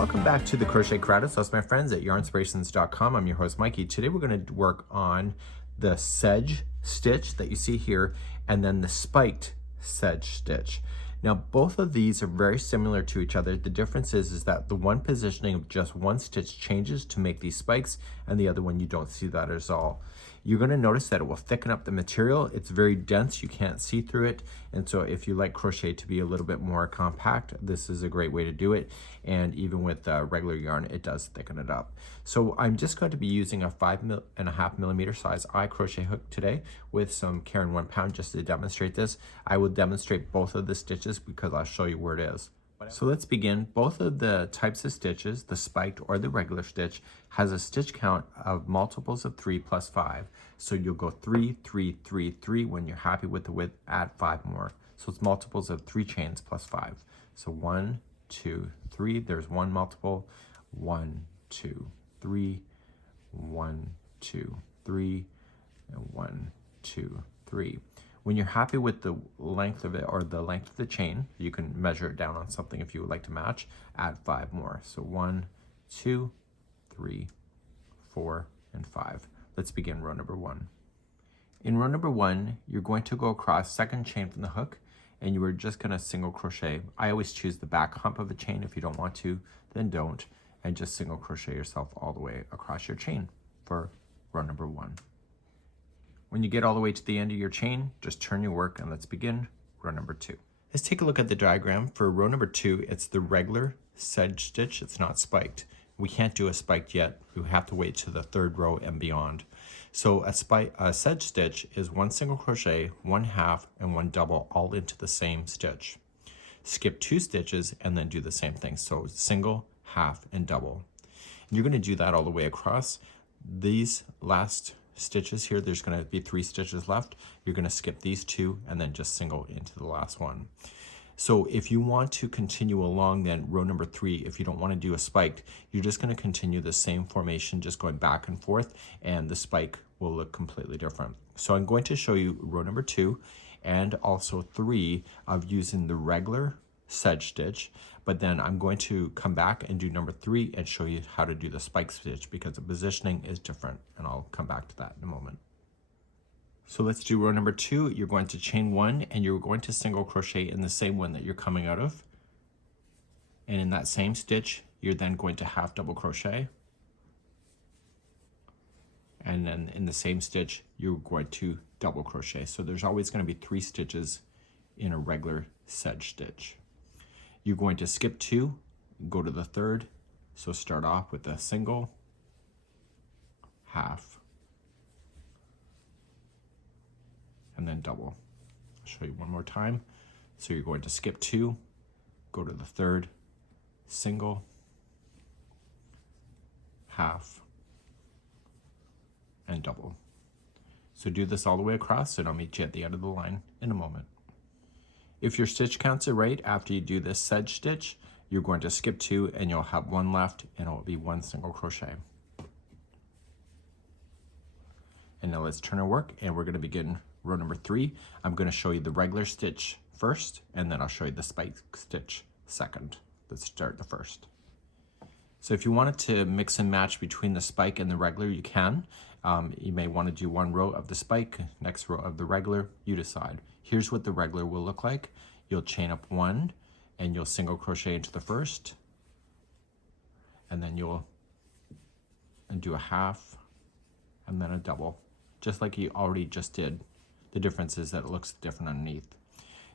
Welcome back to the Crochet Credits. That's my friends at yarnspirations.com. I'm your host Mikey. Today we're going to work on the sedge stitch that you see here and then the spiked sedge stitch. Now both of these are very similar to each other. The difference is that the one positioning of just one stitch changes to make these spikes and the other one you don't see that at all. You're going to notice that it will thicken up the material. It's very dense, you can't see through it, and so if you like crochet to be a little bit more compact, this is a great way to do it. And even with regular yarn, it does thicken it up. So I'm just going to be using a 5.5 millimeter size eye crochet hook today with some Caron 1 pound just to demonstrate this. I will demonstrate both of the stitches because I'll show you where it is. So let's begin. Both of the types of stitches, the spiked or the regular stitch, has a stitch count of multiples of 3 plus 5. So you'll go 3, 3, 3, 3. When you're happy with the width, add 5 more. So it's multiples of 3 chains plus 5. So 1, 2, 3. There's one multiple. 1, 2, 3. 1, 2, 3. And 1, 2, 3. When you're happy with the length of it or the length of the chain, you can measure it down on something if you would like to match, add 5 more. So 1, 2, 3, 4, and 5. Let's begin row number 1. In row number 1, you're going to go across second chain from the hook and you are just going to single crochet. I always choose the back hump of a chain. If you don't want to, then don't, and just single crochet yourself all the way across your chain for row number 1. When you get all the way to the end of your chain, just turn your work and let's begin row number 2. Let's take a look at the diagram. For row number 2, it's the regular sedge stitch. It's not spiked. We can't do a spiked yet. We have to wait to the 3rd row and beyond. So a sedge stitch is 1 single crochet, 1 half, and 1 double all into the same stitch. Skip 2 stitches and then do the same thing. So single, half, and double. And you're going to do that all the way across. These last stitches here, there's going to be 3 stitches left. You're going to skip these 2 and then just single into the last one. So if you want to continue along then row number 3, if you don't want to do a spiked, you're just going to continue the same formation, just going back and forth, and the spike will look completely different. So I'm going to show you row number 2 and also 3 of using the regular sedge stitch, but then I'm going to come back and do number 3 and show you how to do the spike stitch because the positioning is different, and I'll come back to that in a moment. So let's do row number 2. You're going to chain 1 and you're going to single crochet in the same one that you're coming out of, and in that same stitch you're then going to half double crochet, and then in the same stitch you're going to double crochet. So there's always going to be 3 stitches in a regular sedge stitch. You're going to skip 2, go to the 3rd. So start off with a single, half, and then double. I'll show you one more time. So you're going to skip 2, go to the 3rd, single, half, and double. So do this all the way across and I'll meet you at the end of the line in a moment. If your stitch counts are right after you do this sedge stitch, you're going to skip 2 and you'll have 1 left and it will be 1 single crochet. And now let's turn our work and we're going to begin row number 3. I'm going to show you the regular stitch first and then I'll show you the spike stitch second. Let's start the first. So if you wanted to mix and match between the spike and the regular, you can. You may want to do 1 row of the spike, next row of the regular, you decide. Here's what the regular will look like. You'll chain up 1 and you'll single crochet into the first, and then you'll do a half and then a double, just like you already just did. The difference is that it looks different underneath.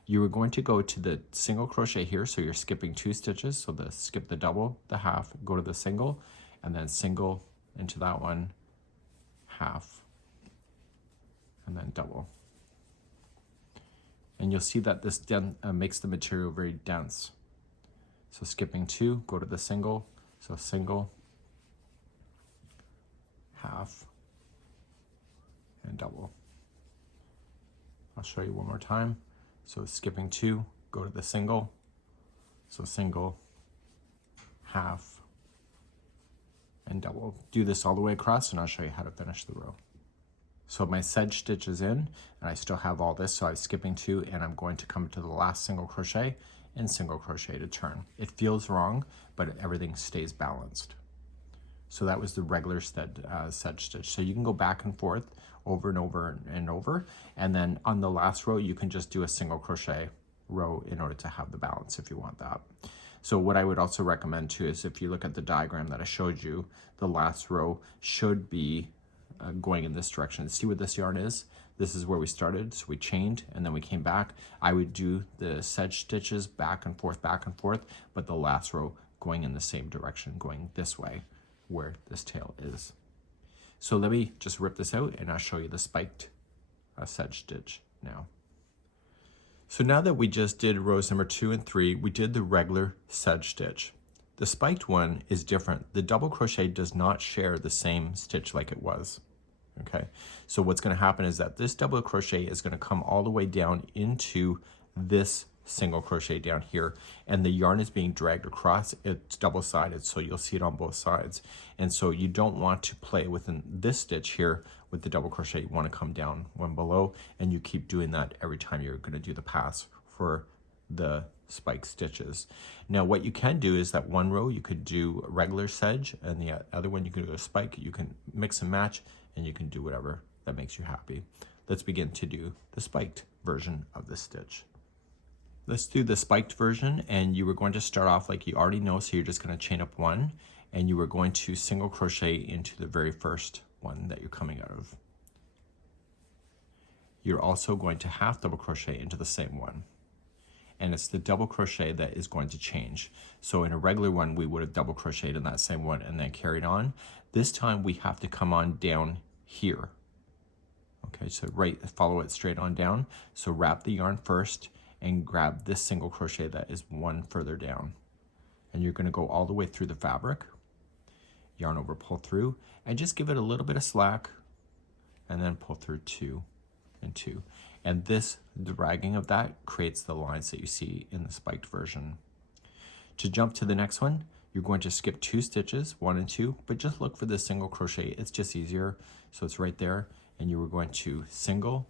You are going to go to the single crochet here, so you're skipping 2 stitches. So skip the double, the half, go to the single, and then single into that one, half, and then double. And you'll see that this makes the material very dense. So skipping 2, go to the single, so single, half, and double. I'll show you one more time. So skipping 2, go to the single, so single, half, and double. Do this all the way across and I'll show you how to finish the row. So my sedge stitch is in and I still have all this, so I'm skipping 2 and I'm going to come to the last single crochet and single crochet to turn. It feels wrong, but everything stays balanced. So that was the regular sedge stitch. So you can go back and forth over and over and over, and then on the last row you can just do a single crochet row in order to have the balance if you want that. So what I would also recommend too is if you look at the diagram that I showed you, the last row should be going in this direction. See what this yarn is? This is where we started, so we chained and then we came back. I would do the sedge stitches back and forth, but the last row going in the same direction, going this way where this tail is. So let me just rip this out and I'll show you the spiked sedge stitch now. So now that we just did rows number 2 and 3, we did the regular sedge stitch. The spiked one is different. The double crochet does not share the same stitch like it was. Okay, so what's going to happen is that this double crochet is going to come all the way down into this single crochet down here, and the yarn is being dragged across. It's double-sided, so you'll see it on both sides. And so you don't want to play within this stitch here with the double crochet. You want to come down one below, and you keep doing that every time you're going to do the pass for the spike stitches. Now what you can do is that one row you could do regular sedge, and the other one you can do a spike. You can mix and match, and you can do whatever that makes you happy. Let's begin to do the spiked version of the stitch. Let's do the spiked version, and you were going to start off like you already know, so you're just going to chain up 1, and you were going to single crochet into the very first one that you're coming out of. You're also going to half double crochet into the same one, and it's the double crochet that is going to change. So in a regular one we would have double crocheted in that same one and then carried on. This time we have to come on down here. Okay, so follow it straight on down. So wrap the yarn first and grab this single crochet that is one further down, and you're going to go all the way through the fabric, yarn over, pull through, and just give it a little bit of slack, and then pull through 2 and 2, and this dragging of that creates the lines that you see in the spiked version. To jump to the next one, you're going to skip 2 stitches, 1 and 2, but just look for the single crochet. It's just easier, so it's right there, and you were going to single,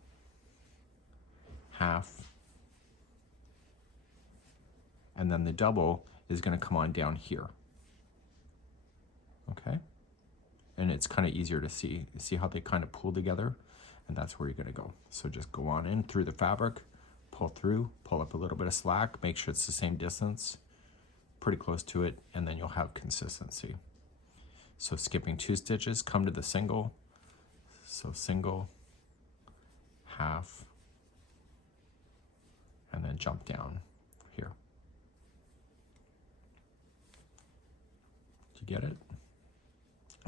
half, and then the double is going to come on down here. Okay, and it's kind of easier to see. You see how they kind of pull together, and that's where you're going to go. So just go on in through the fabric, pull through, pull up a little bit of slack, make sure it's the same distance, pretty close to it, and then you'll have consistency. So skipping 2 stitches, come to the single, so single, half, and then jump down here. Get it?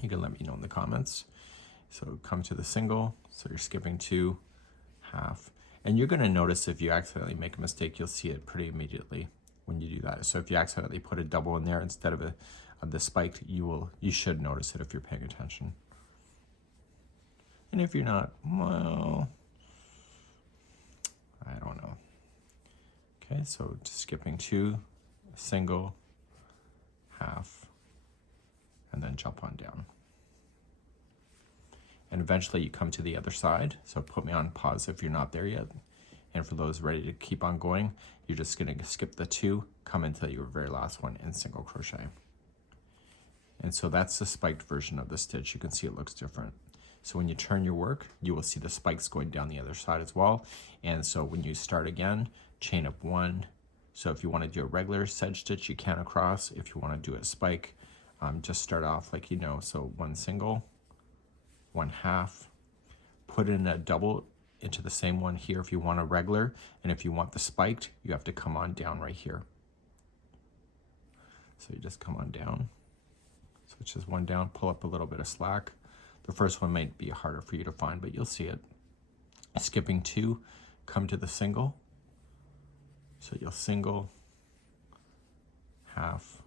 You can let me know in the comments. So come to the single, so you're skipping 2, half, and you're going to notice if you accidentally make a mistake, you'll see it pretty immediately when you do that. So if you accidentally put a double in there instead of the spiked, you should notice it if you're paying attention. And if you're not, well, I don't know. Okay, so just skipping 2, single, half, and then jump on down. And eventually you come to the other side, so put me on pause if you're not there yet. And for those ready to keep on going, you're just going to skip the 2, come into your very last one, and single crochet. And so that's the spiked version of the stitch. You can see it looks different. So when you turn your work, you will see the spikes going down the other side as well. And so when you start again, chain up 1. So if you want to do a regular sedge stitch, you can across. If you want to do a spike, just start off like you know. So 1 single, 1 half, put in a double into the same one here if you want a regular, and if you want the spiked, you have to come on down right here. So you just come on down, switch this 1 down, pull up a little bit of slack. The first one might be harder for you to find, but you'll see it. Skipping 2, come to the single, so you'll single, half,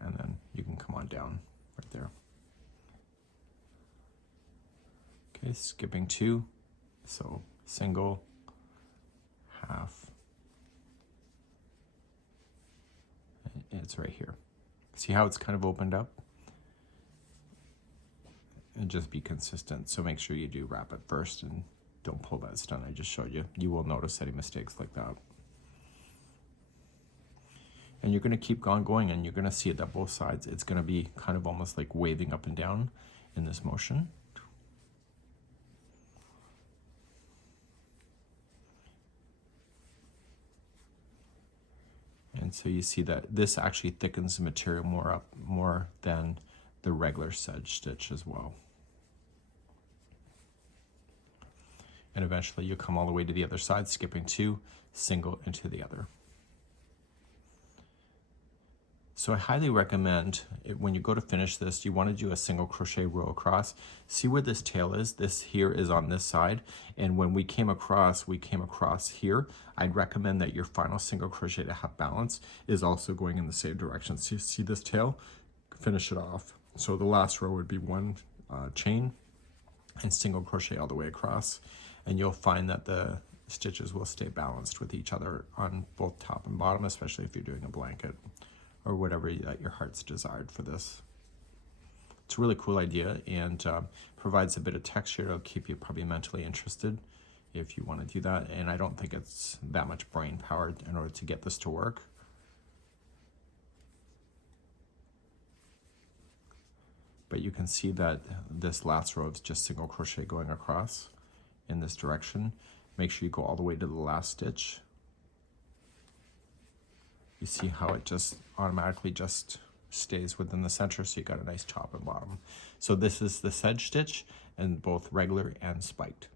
and then you can come on down right there. Okay, skipping 2, so single, half, and it's right here. See how it's kind of opened up? And just be consistent, so make sure you do wrap it first and Don't pull that stun I just showed you. You will notice any mistakes like that. And you're going to keep on going, and you're going to see it that both sides, it's going to be kind of almost like waving up and down in this motion. And so you see that this actually thickens the material more than the regular sedge stitch as well. And eventually you come all the way to the other side, skipping 2, single into the other. So I highly recommend when you go to finish this, you want to do a single crochet row across. See where this tail is? This here is on this side. And when we came across here. I'd recommend that your final single crochet to have balance is also going in the same direction. So you see this tail? Finish it off. So the last row would be 1 chain and single crochet all the way across. And you'll find that the stitches will stay balanced with each other on both top and bottom, especially if you're doing a blanket or whatever that your heart's desired for this. It's a really cool idea, and provides a bit of texture. It'll keep you probably mentally interested if you want to do that. And I don't think it's that much brain power in order to get this to work. But you can see that this last row is just single crochet going across in this direction. Make sure you go all the way to the last stitch. You see how it just automatically just stays within the center, so you got a nice top and bottom. So this is the sedge stitch, and both regular and spiked.